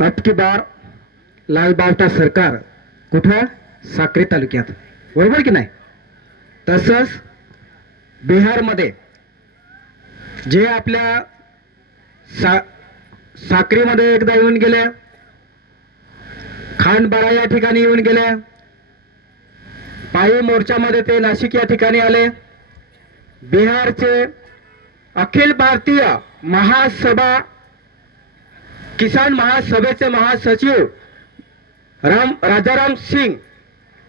अब की बार लालबावटा सरकार कुठं? साक्री तालुक्यात. बरोबर की नाही? तसंच बिहारमध्ये जे आपल्या सा साक्रीमध्ये एकदा येऊन गेले खांडबारा या ठिकाणी येऊन गेले पायी मोर्चामध्ये ते नाशिक या ठिकाणी आले. बिहारचे अखिल भारतीय महासभा किसान महासभेचे महासचिव राम राजाराम सिंग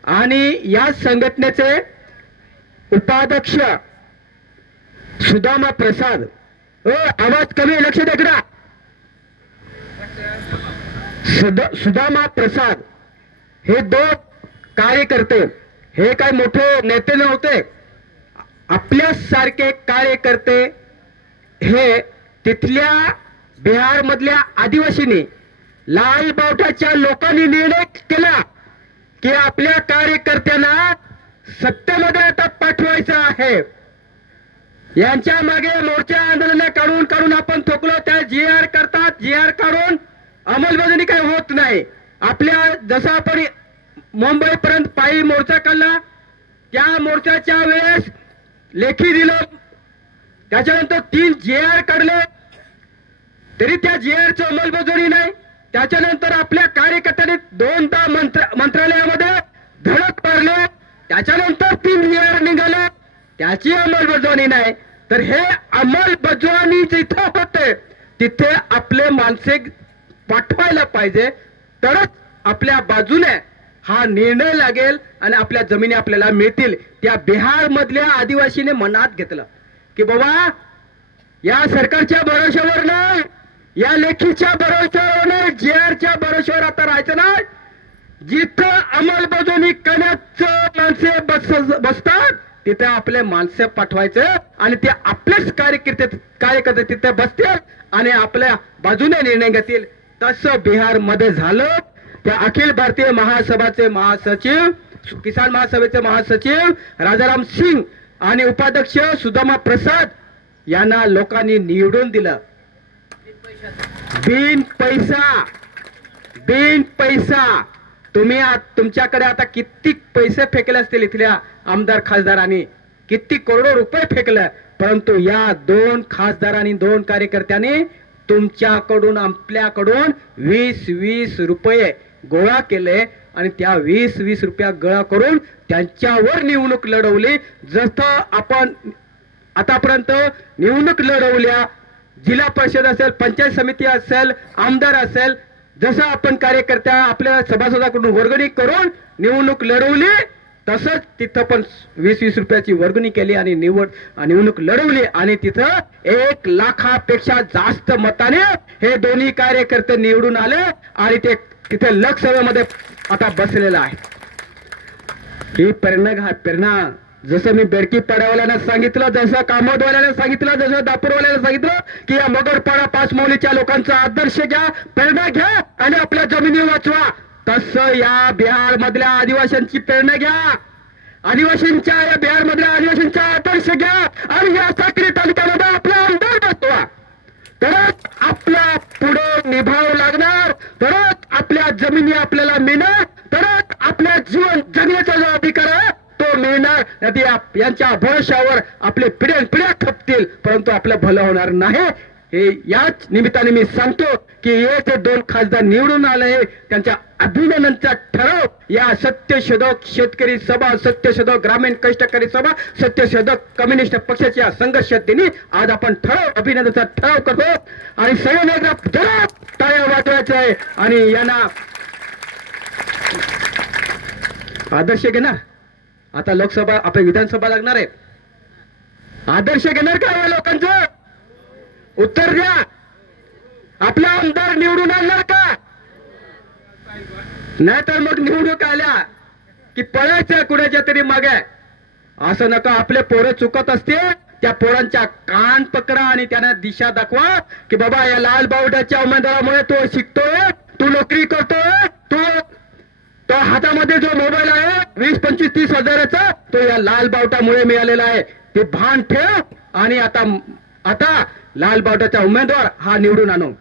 आणि या संघटनेचे उपाध्यक्ष सुदामा प्रसाद. ओ आवाज कमी लक्ष द्या सुदा सुदामा प्रसाद. हे दोन कार्यकर्ते हे काय मोठे नेते नव्हते. आपल्यासारखे कार्यकर्ते हे तिथल्या बिहार मधल्या आदिवासींनी लाल बावटाच्या लोकांनी निर्णय केला की आपल्या कार्यकर्त्यांना सत्तेमध्ये आता पाठवायचं आहे. यांच्या मागे मोर्चा आंदोलन काढून काढून आपण थोकलो त्या जी आर करतात जी आर काढून अंमलबजावणी काही होत नाही. आपल्या जसं आपण मुंबई पर्यंत पायी मोर्चा काढला त्या मोर्चाच्या वेळेस लेखी दिलं. त्याच्यानंतर तीन जे आर काढले. तरी त्या जे आरची अंमलबजावणी नाही. त्याच्यानंतर आपल्या कार्यकर्त्यांनी दोनदा मंत्र मंत्रालयामध्ये धडक मारले. त्याच्यानंतर तीन जे आर निघाले. त्याची अंमलबजावणी नाही. तर हे अंमलबजावणी जिथं होते. तिथे आपले माणसे पाठवायला पाहिजे. तरच आपल्या बाजूने हा निर्णय लागेल आणि आपल्या जमिनी आपल्याला मिळतील. त्या बिहार मधल्या आदिवासीने मनात घेतलं. की बाबा या सरकारच्या भरोश्यावर नाही. या लेखीच्या भरोश्यावर नाही जे आरच्या भरोश्यावर आता राहायचं नाही. जिथं अंमलबजावणी करण्याच माणसे बस बसतात तिथे आपले माणसे पाठवायचं आणि ते आपलेच कार्यकर्ते कार्यकर्ते तिथे बसतील आणि आपल्या बाजूने निर्णय घेतील. तसं बिहारमध्ये झालं. त्या अखिल भारतीय महासभाचे महासचिव किसान महासभेचे महासचिव राजाराम सिंग आणि उपाध्यक्ष सुदामा प्रसाद यांना लोकांनी निवडून दिलं. बिन पैसा बिन पैसा. तुम्ही तुमच्याकडे आता कित्येक पैसे फेकले असतील इथल्या आमदार खासदारांनी? किती करोडो रुपये फेकलं? परंतु या दोन खासदारांनी दोन कार्यकर्त्यांनी तुमच्याकडून आपल्याकडून वीस वीस रुपये गोळा केले आणि त्या वीस वीस रुपया गोळा करून त्यांच्यावर निवडणूक लढवली. जसं आपण आतापर्यंत निवडणूक लढवल्या जिल्हा परिषद असेल पंचायत समिती असेल आमदार असेल जसं आपण कार्यकर्त्या आपल्या सभासदाकडून वर्गणी करून निवडणूक लढवली तसंच तिथं पण वीस वीस रुपयाची वर्गणी केली आणि निवड निवडणूक लढवली आणि तिथं एक लाखापेक्षा जास्त मताने हे दोन्ही कार्यकर्ते निवडून आले आणि ते तिथे लोकसभेमध्ये आता बसलेलं आहे ही प्रेरणा प्रेरणा. जसं मी बेडकी पाड्यावाल्यानं सांगितलं जसं कामोदवाल्यानं सांगितलं जसं दापूरवाल्यानं सांगितलं की या मगरपाडा पाच मौलीच्या लोकांचा आदर्श घ्या प्रेरणा घ्या आणि आपल्या जमिनी वाचवा. तसं या बिहार मधल्या आदिवासींची प्रेरणा घ्या. आदिवासींच्या या बिहार मधल्या आदिवासींचा आदर्श घ्या आणि या साक्री तालुक्यामध्ये आपला आमदार बसवा. तरच आपल्या पुढे निभाव लागणार तरच आपल्या जमिनी आपल्याला मिळणार तरच आपल्या जीवन जगण्याचा जो अधिकार आहे येणार मिळणार यांच्या भरोशावर आपले पिढ्या पिढ्या खपतील. परंतु आपलं भलं होणार नाही. हे याच निमित्ताने मी सांगतो की हे जे दोन खासदार निवडून आले त्यांच्या अभिनंदनचा ठराव या सत्यशोधक शेतकरी सभा सत्यशोधक ग्रामीण कष्टकरी सभा सत्यशोधक कम्युनिस्ट पक्षाच्या संघर्ष दिनी आज आपण ठराव अभिनंदनचा ठराव करतो. आणि सगळ्यांना जरा टाळ्या वाजवायचं आहे. आणि यांना आदर्श घे ना. आता लोकसभा आपल्या विधानसभा लागणार आहे. आदर्श घेणार का हो या लोकांचं? उत्तर द्या. आपला आमदार निवडून आणणार का? नाहीतर मग निवडणूक आल्या की पळायचं कुणाच्या तरी मागे. असं नका आपले पोरं चुकत असते त्या पोरांच्या कान पकडा आणि त्यांना दिशा दाखवा की बाबा या लाल बावड्याच्या उमेदवारामुळे तो शिकतोय तू नोकरी करतोय तू तो हातामध्ये जो मोबाईल आहे वीस पंचवीस तीस हजाराचा तो या लाल बावटामुळे मिळालेला आहे. ते भान ठेव आणि आता आता लाल बावटाचा उमेदवार हा निवडून आणू.